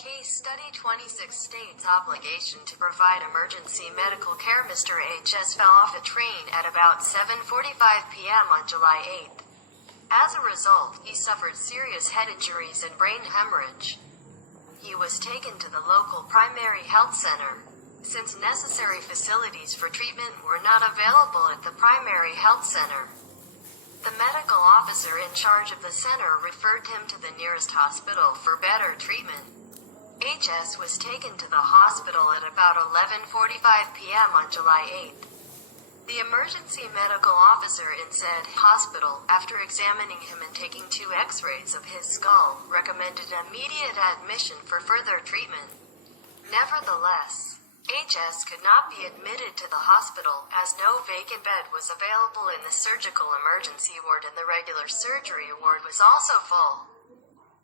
Case Study 26 states obligation to provide emergency medical care. Mr. H.S. fell off a train at about 7:45 p.m. on July 8th. As a result, he suffered serious head injuries and brain hemorrhage. He was taken to the local primary health center. Since necessary facilities for treatment were not available at the primary health center, the medical officer in charge of the center referred him to the nearest hospital for better treatment. H.S. was taken to the hospital at about 11:45 p.m. on July 8th. The emergency medical officer in said hospital, after examining him and taking 2 x-rays of his skull, recommended immediate admission for further treatment. Nevertheless, H.S. could not be admitted to the hospital as no vacant bed was available in the surgical emergency ward, and the regular surgery ward was also full.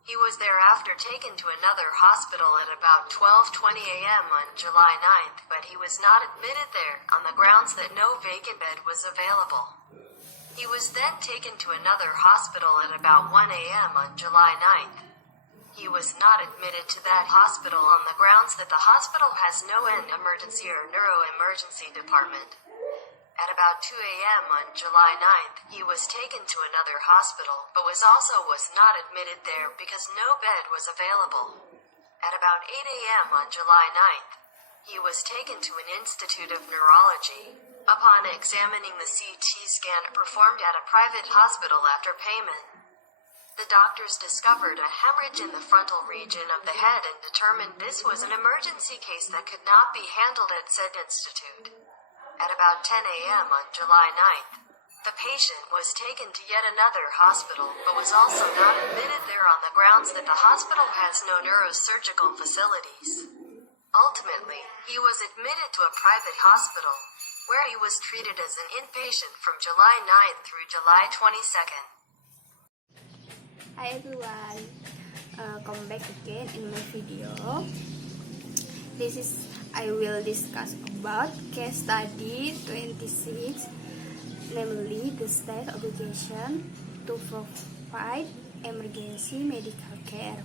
He was thereafter taken to another hospital at about 12:20 a.m. on July 9th, but he was not admitted there on the grounds that no vacant bed was available. He was then taken to another hospital at about 1 a.m. on July 9th. He was not admitted to that hospital on the grounds that the hospital has no emergency or neuro-emergency department. At about 2 a.m. on July 9th, he was taken to another hospital, but was not admitted there because no bed was available. At about 8 a.m. on July 9th, he was taken to an institute of neurology. Upon examining the CT scan performed at a private hospital after payment, the doctors discovered a hemorrhage in the frontal region of the head and determined this was an emergency case that could not be handled at said institute. At about 10 a.m. on July 9th, the patient was taken to yet another hospital, but was also not admitted there on the grounds that the hospital has no neurosurgical facilities. Ultimately, he was admitted to a private hospital, where he was treated as an inpatient from July 9th through July 22nd. Hi everyone, come back again in my video. I will discuss about case study 26, namely the state obligation to provide emergency medical care.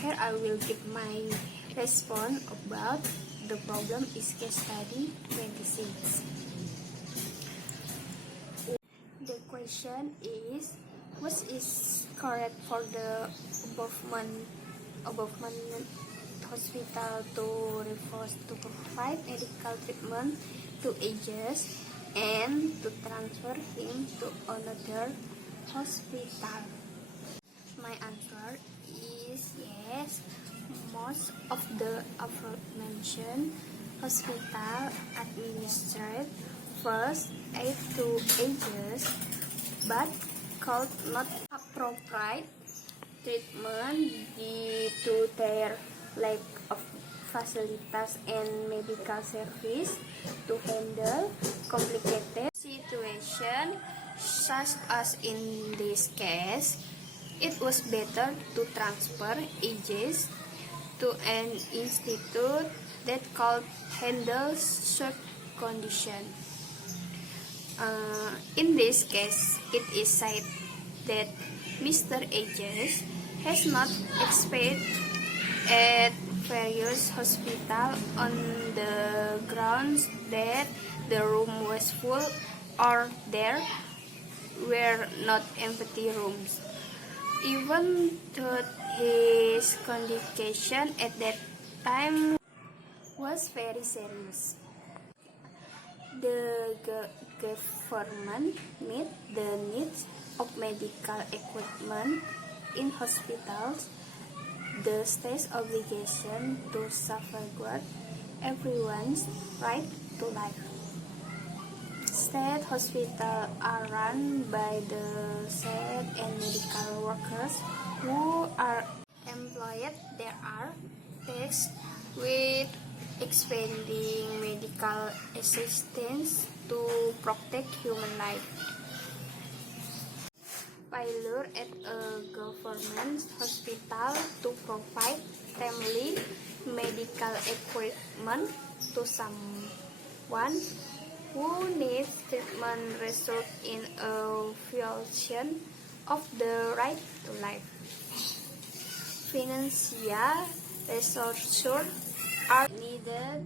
Here I will give my response about the problem is case study 26. The question is, what is correct for the above hospital to refuse to provide medical treatment to H.S. and to transfer him to another hospital? My answer is yes. Most of the aforementioned hospital administered first aid to H.S. but could not appropriate treatment due to their lack of facilities and medical service to handle complicated situations such as in this case. It was better to transfer H.S. to an institute that could handle such condition. In this case, it is said that Mr. H.S. has not expelled at various hospitals on the grounds that the room was full or there were not empty rooms, even though his condition at that time was very serious. The government met the needs of medical equipment in hospitals. The state's obligation to safeguard everyone's right to life. State hospitals are run by the state and medical workers who are employed. There are tasked with expanding medical assistance to protect human life. Failure at a government hospital to provide timely medical equipment to someone who needs treatment result in a violation of the right to life. financial resources are needed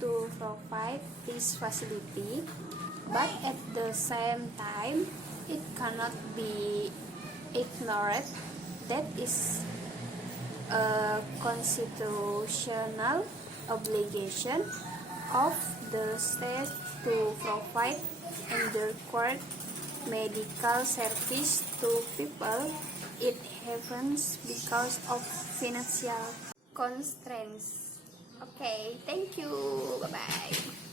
to provide this facility, but at the same time, it cannot be ignored that is a constitutional obligation of the state to provide adequate medical service to people. It happens because of financial constraints. Okay, thank you. Bye bye.